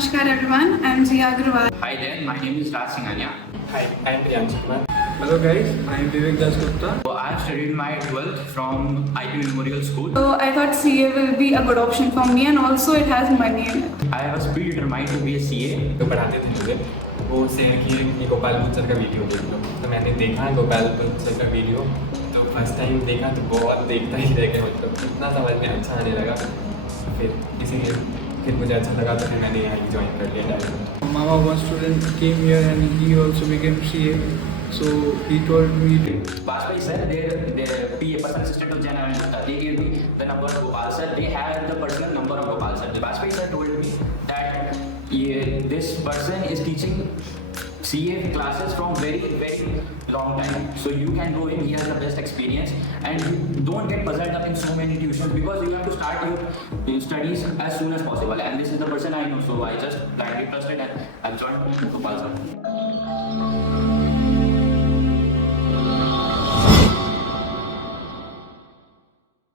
Namaskar everyone, I am Zia Agrawal. Hi there, my name is Raj Singhania. Hi, I am Byayam. Hello guys, I am Vivek Dasgupta. So I have studied my 12th from ICAI Memorial School. So I thought CA will be a good option for me and also it has money in it. I was predetermined to be a CA. तो पढ़ाते थे मुझे वो share किए कि गोपाल भूत sir का video देख लो, तो मैंने देखा गोपाल भूत सर का वीडियो, तो फर्स्ट टाइम देखा तो बहुत देखता ही रह गया, मतलब इतना समझ में अच्छा आने लगा, फिर इसीलिए फिर मुझे अच्छा लगा तो फिर मैंने यहाँ ज्वाइन कर लिया direct. Mama, one student came here and he also became CA. So he told me to. Bajpayee sir, their PA person assistant to General Gupta, they gave me the number of Gopal sir. They had the personal number of Gopal sir. Bajpayee sir told me that this person is teaching CA classes from very long time. So you can go in, he has the best experience, and you don't get puzzled up in so many tuitions because you have to start your studies as soon as possible. And this is the person I know, so I just blindly trusted and I joined Gopal sir.